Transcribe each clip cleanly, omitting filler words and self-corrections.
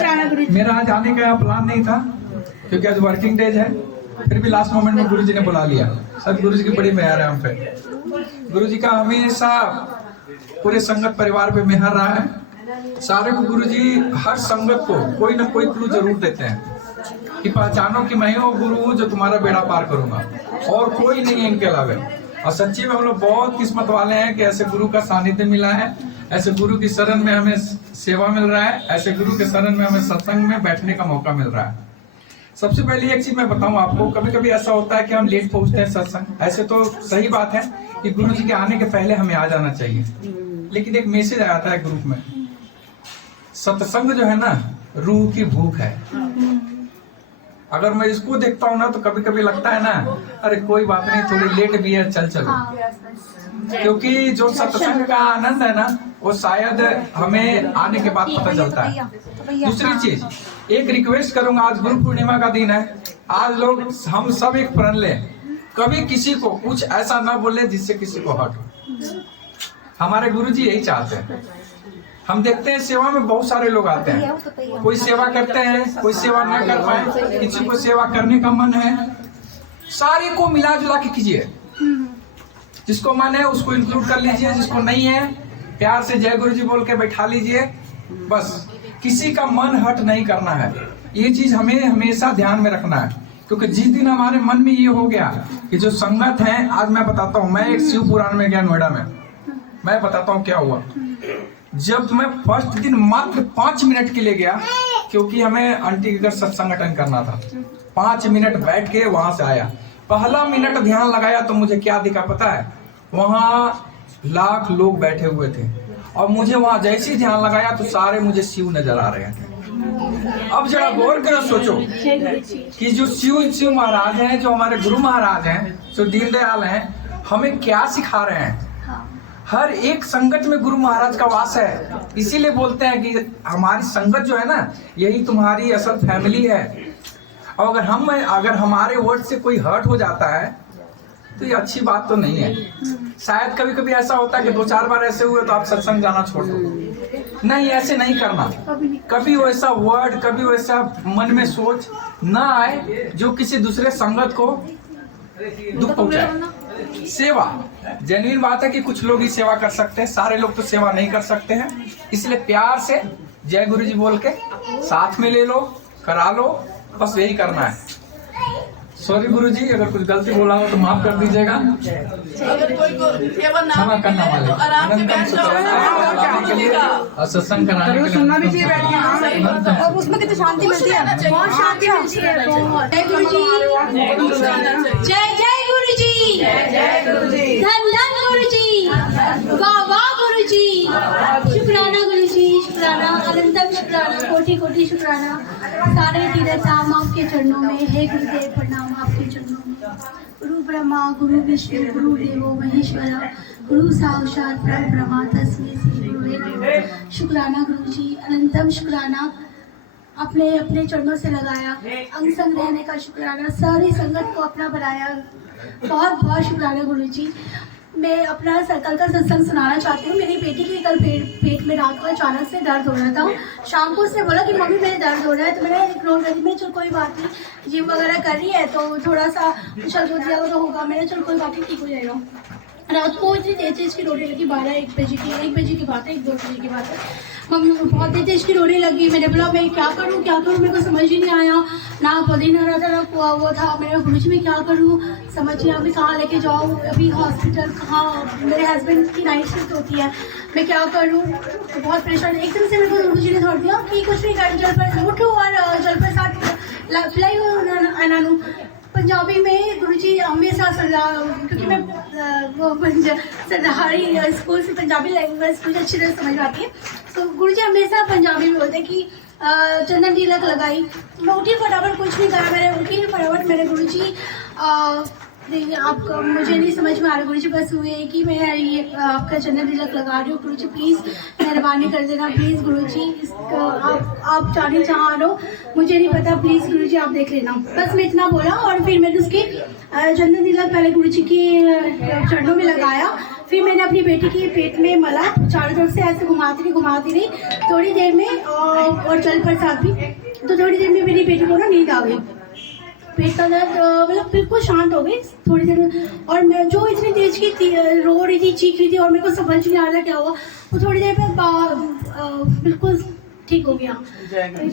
मेरा आज आने का प्लान नहीं था क्योंकि आज वर्किंग डेज है, फिर भी लास्ट मोमेंट में गुरुजी ने बुला लिया। सब गुरुजी की बड़ी मेहर है हम पे। गुरुजी का हमेशा पूरे संगत परिवार पे मेहर रहा है। सारे को गुरुजी हर संगत को कोई ना कोई क्लू जरूर देते हैं कि पहचानो कि मैं हूँ गुरु जो तुम्हारा बेड़ा पार करूंगा, और कोई नहीं है इनके अलावा। और सच्ची में हम लोग बहुत किस्मत वाले हैं कि ऐसे गुरु का सानिध्य मिला है, ऐसे गुरु की शरण में हमें सेवा मिल रहा है, ऐसे गुरु के शरण में हमें सत्संग में बैठने का मौका मिल रहा है। सबसे पहले एक चीज मैं बताऊं आपको, कभी कभी ऐसा होता है कि हम लेट पहुंचते हैं सत्संग। ऐसे तो सही बात है कि गुरु जी के आने के पहले हमें आ जाना चाहिए, लेकिन एक मैसेज आता है ग्रुप में, सत्संग जो है ना रूह की भूख है। अगर मैं इसको देखता हूँ ना तो कभी कभी लगता है ना, अरे कोई बात नहीं, थोड़ी लेट भी है, चल चलो। क्योंकि जो सत्संग का आनंद है ना वो शायद हमें आने के बाद पता चलता है। दूसरी चीज, एक रिक्वेस्ट करूंगा, आज गुरु पूर्णिमा का दिन है, आज लोग हम सब एक प्रण लें, कभी किसी को कुछ ऐसा ना बोले जिससे किसी को हर्ट हो। हमारे गुरु जी यही चाहते हैं। हम देखते हैं सेवा में बहुत सारे लोग आते हैं, कोई सेवा करते हैं, कोई सेवा न कर पाए, किसी को सेवा करने का मन है, सारे को मिला जुला के कीजिए। जिसको मन है उसको इंक्लूड कर लीजिए, जिसको नहीं है प्यार से जय गुरु जी बोल के बैठा लीजिए। बस किसी का मन हट नहीं करना है, ये चीज हमें हमेशा ध्यान में रखना है। क्योंकि जिस दिन हमारे मन में ये हो गया कि जो संगत है, आज मैं बताता हूँ, मैं एक शिव पुराण में गया नोएडा में, मैं बताता हूँ क्या हुआ। जब मैं फर्स्ट दिन मात्र 5 मिनट के लिए गया, क्योंकि हमें आंटी के घर सत्संग अटेंड करना था, 5 मिनट बैठ के वहां से आया। पहला मिनट ध्यान लगाया तो मुझे क्या दिखा पता है, वहां लाख लोग बैठे हुए थे, और मुझे वहां जैसे ही ध्यान लगाया तो सारे मुझे शिव नजर आ रहे थे। अब जरा गौर करो, सोचो कि जो शिव महाराज हैं, जो हमारे गुरु महाराज हैं, जो दीनदयाल हैं, हमें क्या सिखा रहे हैं। हर एक संगत में गुरु महाराज का वास है। इसीलिए बोलते हैं कि हमारी संगत जो है ना, यही तुम्हारी असल फैमिली है। और अगर हमारे वर्ड से कोई हर्ट हो जाता है तो ये अच्छी बात तो नहीं है। शायद कभी कभी ऐसा होता है कि 2-4 बार ऐसे हुए तो आप सत्संग जाना छोड़ दो। नहीं, ऐसे नहीं करना। कभी वैसा वर्ड, कभी वैसा मन में सोच ना आए जो किसी दूसरे संगत को दुख पहुंचाए। सेवा जेन्युइन बात है कि कुछ लोग ही सेवा कर सकते हैं, सारे लोग तो सेवा नहीं कर सकते हैं। इसलिए प्यार से जय गुरु जी बोल के साथ में ले लो, करा लो, बस यही करना है। सॉरी गुरु जी, अगर कुछ गलती बोला हो तो माफ कर दीजिएगा। क्षमा करना वाले और सत्संग कराने के लिए उसमें कितनी शांति मिलती है, बहुत शांति मिलती है। जय गुरु जी, जय जय गुरु जी, धन धन गुरु जी, वाह वाह गुरु जी, शुक्राना गुरु जी, शुक्राना, अनंतम शुक्राना, कोटि कोटि शुक्राना। सारे तीर्थ धाम आपके चरणों में है गुरुदेव, प्रणाम आपके चरणों में। गुरु ब्रह्मा गुरु विष्णु गुरु देवो महेश्वरा, गुरु साक्षात परम ब्रह्म तस्मै श्री गुरुवे नमः। शुक्राना गुरु जी, अनंतम शुक्राना, अपने अपने चरणों से लगाया, अंग संग रहने का शुक्राना, सारी संगत को अपना बनाया, बहुत बहुत शुक्राना गुरु जी। मैं अपना कल का सत्संग सुनाना चाहती हूँ। मेरी बेटी की कल पेट में रात को अचानक से दर्द हो रहा था। शाम को उसने बोला कि मम्मी मेरे दर्द हो रहा है, तो मैंने इग्नोर कर दी। मैं चल कोई बात नहीं, जिम वगैरह कर रही है तो थोड़ा सा उछल कूद दिया तो होगा, मैंने चल कोई बात नहीं, ठीक हो जाएगा। रात को इतनी तेज की रोने लगी, 1 बजे की बात है, 1-2 बजे की बात है। मम्मी बहुत तेज की रोने लगी। मैंने बोला मैं क्या करूँ मेरे को समझ ही नहीं आया, ना पदी ना रहा था ना वो था। मैंने गुरु जी मैं क्या करूँ, समझ नहीं, अभी कहाँ लेके जाऊँ, अभी हॉस्पिटल कहाँ, मेरे हस्बैंड की नाइट शिफ्ट होती है, मैं क्या करूँ, बहुत परेशान। एकदम से मेरे को गुरु जी ने छोड़ दिया कि कुछ नहीं कर, जल पर उठो और जल पर साथ पिलाई हो। पंजाबी में गुरुजी हमेशा क्योंकि मैं वो सरदारी स्कूल से पंजाबी लैंग्वेज मुझे अच्छी तरह समझ आती है, तो गुरुजी हमेशा पंजाबी में बोलते हैं कि चंदन तिलक लगाई। मैं उठी फटाफट, कुछ नहीं करा, मैंने उठी फटाफट, मेरे गुरुजी आपका मुझे नहीं समझ में आ रहा गुरुजी, बस हुए कि मैं ये आपका चंदन तिलक लगा रही हूँ। गुरुजी प्लीज़ मेहरबानी कर देना, प्लीज़ गुरुजी, आप चाहे चाह लो, मुझे नहीं पता, प्लीज़ गुरुजी आप देख लेना। बस मैं इतना बोला और फिर मैंने उसकी चंदन तिलक पहले गुरुजी की चरणों में लगाया, फिर मैंने अपनी बेटी की पेट में मला, चारों तरफ से ऐसे घुमाती रही। थोड़ी देर में और जल प्रसाद भी। तो थोड़ी देर में मेरी बेटी को ना नींद आ गई, पेट का दर्द मतलब बिल्कुल शांत हो गई थोड़ी देर में। और मैं जो इतनी तेज की रो रही थी, चीख रही थी, और मेरे को समझ नहीं आ रहा क्या हुआ, वो थोड़ी देर में बिल्कुल ठीक हो गया। जय गुरु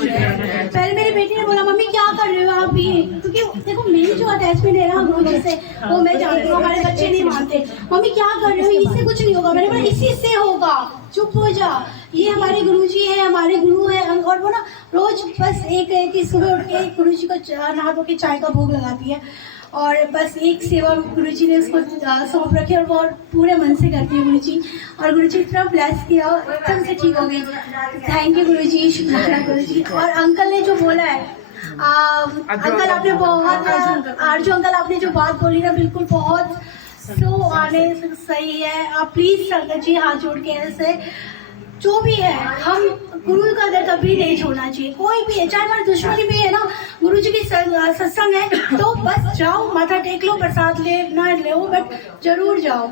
जी। पहले मेरी बेटी ने बोला मम्मी क्या कर रहे हो आप ये, क्योंकि देखो मेरी जो अटैचमेंट है ना गुरु जी से वो मैं जानती हूँ, हमारे बच्चे नहीं मानते। मम्मी क्या कर रहे हो, इससे कुछ नहीं होगा। मैंने बोला इसी से होगा, चुप हो जा, ये हमारे गुरु जी है, हमारे गुरु है। और वो ना रोज बस एक ही सुबह उठ के गुरु जी को नहा धो के चाय का भोग लगाती है, और बस एक सेवा गुरु जी ने उसको सौंप रखी, और वो पूरे मन से करती है गुरु जी। और गुरु जी इतना ब्लेस किया, एकदम से ठीक हो गई। थैंक यू गुरु जी, शुक्रिया गुरु जी। और अंकल ने जो बोला है, अंकल आपने बहुत, आरजू अंकल आपने जो बात बोली ना बिल्कुल बहुत आने सही है। आप प्लीज संगत जी हाथ जोड़ के ऐसे जो भी है, हम गुरु का दर कभी नहीं छोड़ना चाहिए, कोई भी है, चाहे हमारी दुश्मनी भी है ना, गुरु जी की सत्संग है तो बस जाओ, माथा टेक लो, प्रसाद ले ना ले, बट जरूर जाओ।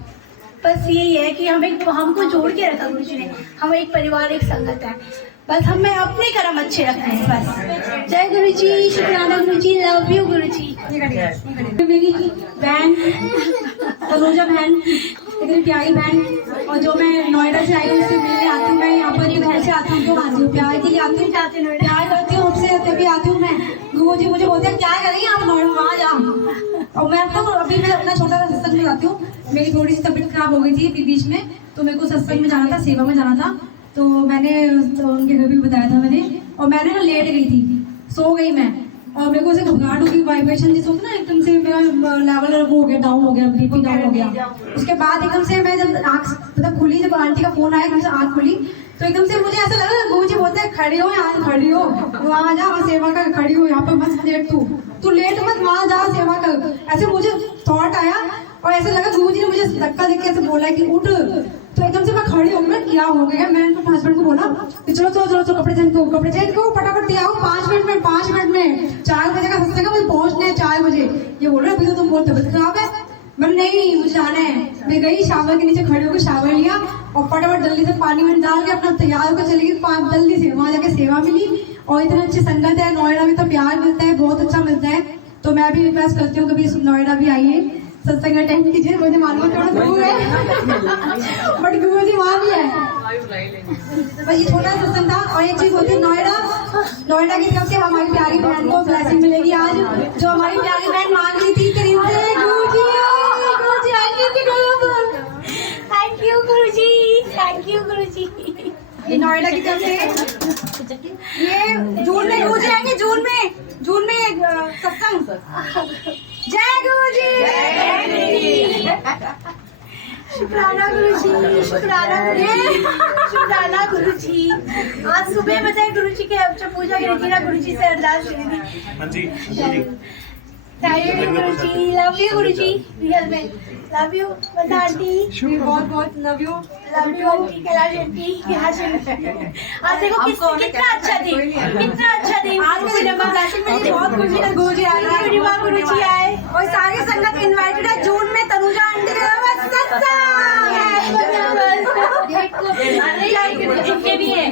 बस यही है कि हमको जोड़ के रखा गुरु जी ने, हम एक परिवार, एक संगत है, बस हमें अपने कर्म अच्छे रखने हैं बस। जय गुरु जी, शुक्राना गुरु जी, लव यू गुरु जी। मेरी बहन तनुजा बहन, इतनी प्यारी बहन, और जो मैं नोएडा से आई हूँ उससे मिलने आती हूँ। मैं यहाँ पर घर से आती हूँ तो आती हूँ, प्यार के लिए आती हूँ, प्यार करती हूँ उससे, तभी आती हूँ मैं। गुरु जी मुझे बोलते हैं क्या करेंगे आप नोएडा, वहाँ जाओ। और मैं तो अभी मैं अपना छोटा सा सत्संग में जाती हूँ। मेरी थोड़ी सी तबीयत खराब हो गई थी बीच में, तो मेरे को सत्संग में जाना था, सेवा में जाना था, तो मैंने उनके घर भी बताया था मैंने, और मैंने ना लेट गई थी, सो गई मैं, और मेरे को ऐसे घबराहट हो गई, वाइब्रेशन जैसे होता ना, एकदम से मेरा लेवल वो हो गया, डाउन हो गया, बीपी डाउन हो गया। उसके बाद एकदम से मैं जब आँख मतलब खुली, जब आंटी का फोन आया, एकदम से आँख खुली, तो एकदम से मुझे ऐसा लगा गुरु जी बोलते हैं खड़ी हो, यहाँ खड़ी हो, वहाँ जा, वहाँ सेवा कर, खड़ी हो, यहाँ पर मत लेट, तू लेट मत, वहाँ जा सेवा कर। ऐसे मुझे थॉट आया, और ऐसे लगा गुरु जी ने मुझे धक्का देके ऐसे बोला कि उठ, तो एकदम से मैं खड़ी हो गई। क्या हो गया, मैंने तो हस्बैंड को बोला कि चलो चलो चलो चलो कपड़े चेंज करो, फटाफट आओ, 5 मिनट में 4 बजे का सत्संग है, मुझे पहुंचना है 4 बजे। ये बोल रहे अभी तो तुम बहुत तबियत खराब है। मैंने नहीं, मुझे जाना है। मैं गई, शावर के नीचे खड़े होकर शावर लिया, और फटाफट जल्दी से पानी में डाल के अपना तैयार होकर चली गई, जल्दी से वहाँ जाके सेवा मिली। और इतनी अच्छी संगत है, नोएडा में तो प्यार मिलता है, बहुत अच्छा मिलता है। तो मैं भी रिक्वेस्ट करती हूँ कभी नोएडा भी आइए, सत्संग अटेंड कीजिए। मुझे मालूम थोड़ा दूर है बट गुरु जी वहाँ भी है। बस ये छोटा सत्संग था। और एक चीज होती है, नोएडा की तरफ से हमारी प्यारी बहन को ब्लेसिंग मिलेगी आज, जो हमारी प्यारी बहन मांग रही थी। Thank you Guru ji, thank you गुरु जी। ये नोएडा की तरफ से, ये जून में गुरु जी आएंगे, जून में सत्संग। जय गुरु जी, शुक्राना गुरु जी, शुक्राना गुरु जी। आज सुबह बताए गुरु जी के जब पूजा करी थी ना, गुरु जी से अरदास करी थी। Thank you Guru ji, love you Guru ji, real में लव यू। बता आंटी बहुत love you aunty, Kailash aunty. आज देखो कितना अच्छा दिन आज के दिन में बहुत खुशी है। गुरु जी आए और सारी संगत इनवाइटेड है। जून में तनुजा आंटी के भी है।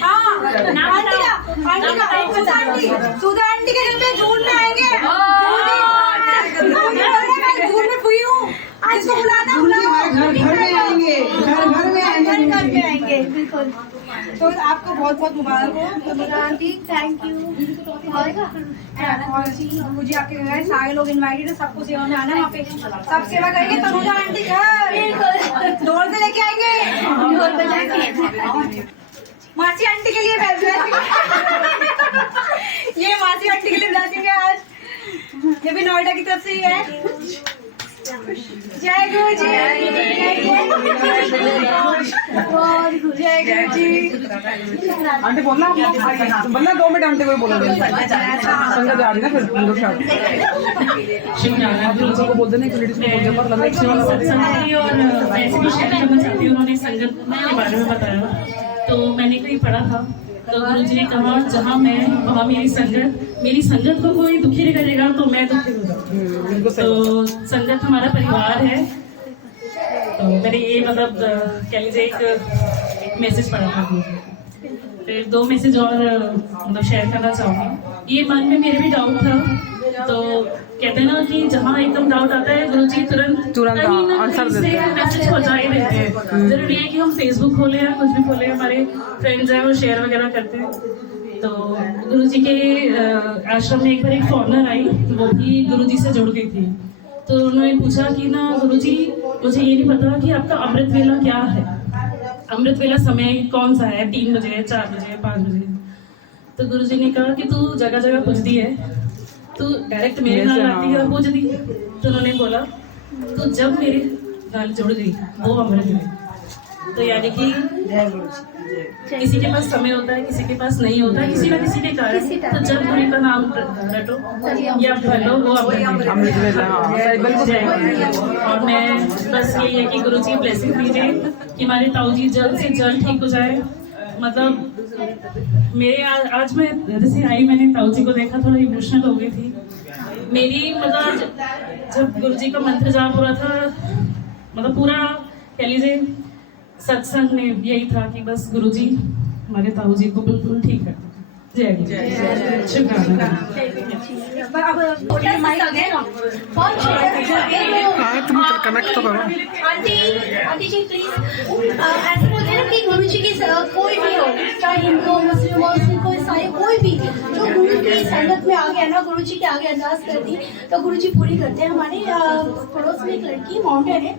हाँ आंटी सुधा आंटी के घर पे जून में आएंगे। जून में फ्री हूँ, आज को बुलाना, घर में आएंगे बिल्कुल। तो आपको बहुत बहुत मुबारक हो तनुजा आंटी, थैंक यू। और मुझे आपके घर सारे लोग इनवाइटेड है, सबको सेवा में आना, वहाँ पे सब सेवा करेंगे। तनुजा आंटी घर डोर से लेके आएंगे। मासी आंटी के लिए ये मासी आंटी के लिए बुलाएंगे आज, ये भी नोएडा की तरफ से ही है। जय गुरु जी, जय गुरु जी। आंटी बोलना 2 मिनट आंटी को बोलो, संगत जा रही ना, फिर को बोल देना कि लेडीज को बोल दे पर लगे सत्संग और ऐसे भी शेयर करना चाहती हूँ। उन्होंने संगत के बारे में बताया, तो मैंने कहीं पढ़ा था, तो गुरु जी ने कहा जहाँ मैं वहाँ मेरी संगत को कोई दुखी नहीं करेगा तो मैं दुखी हो जाऊँ। तो संगत हमारा परिवार है। तो मैंने ये मतलब कह लीजिए एक मैसेज पढ़ा था गुरु जी। फिर 2 मैसेज और मतलब शेयर करना चाहूँगी। ये मन में मेरे भी डाउट था, तो कहते हैं ना कि जहाँ एकदम डाउट आता है गुरुजी तुरंत कहीं ना आंसर कहीं देते से हैं। मैसेज पहुँचा ही देते हैं। जरूरी है कि हम फेसबुक खोले या कुछ भी खोले, हमारे फ्रेंड्स हैं वो शेयर वगैरह करते हैं। तो गुरुजी के आश्रम में एक बार एक फॉरनर आई, वो भी गुरुजी से जुड़ गई थी। तो उन्होंने पूछा कि ना गुरुजी मुझे ये नहीं पता कि आपका अमृत वेला क्या है, अमृत वेला समय कौन सा है, 3 बजे, 4 बजे, 5 बजे। तो गुरुजी ने कहा कि तू जगह जगह पूछती है, तू डायरेक्ट मेरे नाल आती है और पूछती। तो उन्होंने बोला तू जब मेरे नाल जुड़ गई वो अमृत वेला। तो यानी कि किसी के पास समय होता है, किसी के पास नहीं होता है, किसी ना किसी के कारण। तो जब गुरु का नाम रटो या भलो वो अमृत वेला, हाँ, सही, बिल्कुल सही। और मैं बस यही है कि गुरु जी ब्लेसिंग दीजिए कि हमारे ताऊ जी जल्द से जल्द ठीक हो जाए। मतलब मेरे आज मैं जैसे आई, मैंने ताऊ जी को देखा, थोड़ा इमोशनल हो गई थी। मेरी मतलब जब गुरु जी का मंत्र जाप हो रहा था, मतलब पूरा कह लीजिए सत्संग में यही था कि बस गुरुजी हमारे ताऊ जी को बिल्कुल ठीक कर दो। जय गुरु। शुक्राना। कनेक्ट तो करो। आंटी जी प्लीज, ऐसे बोलते हैं ना कि गुरु जी की कोई भी हो, चाहे हिंदू हो, मुस्लिम हो, सिख हो, ईसाई, कोई भी जो गुरु की संगत में आ गया ना, गुरु जी के आगे अरदास कर दी तो गुरु जी पूरी करते हैं। हमारे पड़ोस में एक लड़की माउंटेन है,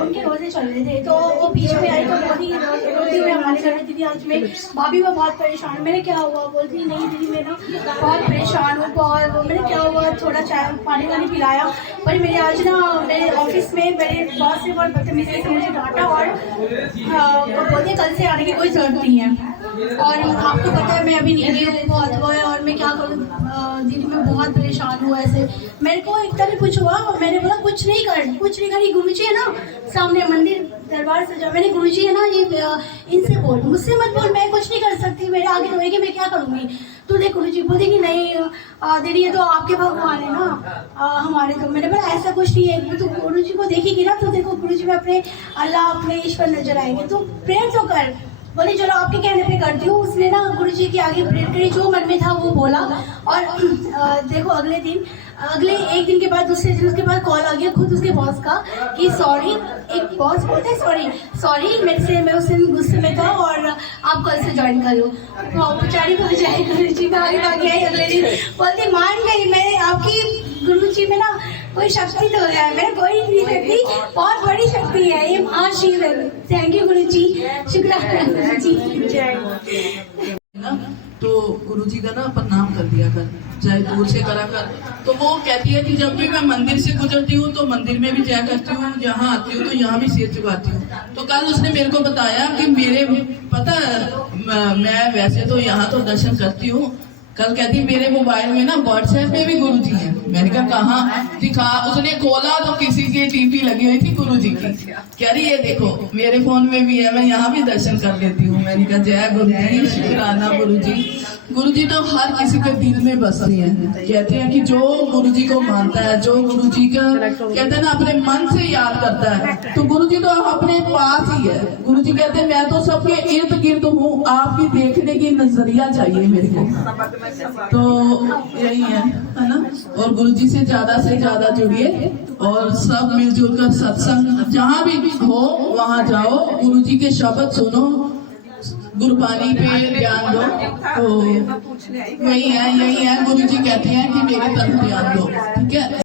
उनके रोजे चल रहे थे, तो वो बीच में आई तो बहुत ही रोती हुई हमारे घर में, दीदी आज मैं भाभी मैं बहुत परेशान हूँ। मैंने क्या हुआ, बोलती नहीं दीदी मैं ना बहुत परेशान हूँ, बहुत। मैंने क्या हुआ, थोड़ा चाय पानी वानी पिलाया, पर मेरे आज ना मेरे ऑफिस में मेरे बॉस से बहुत बदतमीजी से मुझे डांटा और बोलते कल से आने की कोई जरूरत नहीं है। और आपको पता है मैं अभी निकली हूँ बहुत वो है, और मैं क्या करूँ दीदी मैं बहुत परेशान हूँ। ऐसे मेरे को एक तरह कुछ हुआ, मैंने बोला कुछ नहीं कर, गुरु जी है ना सामने मंदिर दरबार सजा, मैंने गुरु जी है ना ये इनसे बोल, मुझसे मत बोल, मैं कुछ नहीं कर सकती, मेरे आगे रोएगी मैं क्या करूँगी। तो देख गुरु जी बोलते कि नहीं दीदी ये तो आपके भगवान है ना हमारे। तो मैंने बोला ऐसा कुछ नहीं है, तो गुरु जी को देखेगी ना तो देखो गुरु जी में अपने अल्लाह अपने ईश्वर नजर आएंगे, तो प्रेयर तो कर। बोले चलो आपके कहने पे करती हूँ। उसने ना गुरु जी के आगे प्रेयर करी, जो मन में था वो बोला। और देखो अगले एक दिन के बाद, दूसरे दिन उसके बाद कॉल आ गया खुद उसके बॉस का कि सॉरी, एक बॉस बोलते हैं सॉरी मेरे से, मैं उस दिन गुस्से में था और आप कल से ज्वाइन कर लो। बेचारी को जाए गुरु जी में आगे आई, अगले दिन बोलती मान गई मैं, आपकी गुरु जी में ना कोई शक्ति तो है, मैं कोई नहीं शक्ति, बहुत बड़ी शक्ति है ये महाशिव है। थैंक यू गुरु जी, शुक्रिया गुरु जी। जय। तो गुरुजी का ना प्रणाम कर दिया कर, चाहे दूर से करा कर। तो वो कहती है कि जब भी मैं मंदिर से गुजरती हूँ तो मंदिर में भी जया करती हूँ, यहाँ आती हूँ तो यहाँ भी सिर झुकाती हूँ। तो कल उसने मेरे को बताया कि मेरे पता मैं वैसे तो यहाँ तो दर्शन करती हूँ, कल कहती मेरे मोबाइल में ना व्हाट्सएप में भी गुरुजी है। मैंने कहा कहाँ दिखा, उसने खोला तो किसी की टीपी लगी हुई थी गुरुजी की, कह रही ये देखो मेरे फोन में भी है, मैं यहाँ भी दर्शन कर लेती हूँ। मैंने कहा जय गुरुजी, शुक्राना गुरुजी। गुरुजी तो हर किसी के दिल में बसती हैं। कहते हैं कि जो गुरुजी को मानता है, जो गुरुजी का कहते हैं ना अपने मन से याद करता है, तो गुरुजी तो अपने पास ही है। गुरुजी कहते हैं मैं तो सबके इर्द गिर्द हूँ, आपकी देखने की नजरिया चाहिए मेरे को। तो यही है ना। और गुरुजी से ज्यादा जुड़िए और सब मिलजुल कर सत्संग जहाँ भी हो वहाँ जाओ, गुरुजी के शब्द सुनो, गुरबानी पे ध्यान दो। तो यही है गुरुजी कहते हैं कि मेरे तरफ ध्यान दो, ठीक है।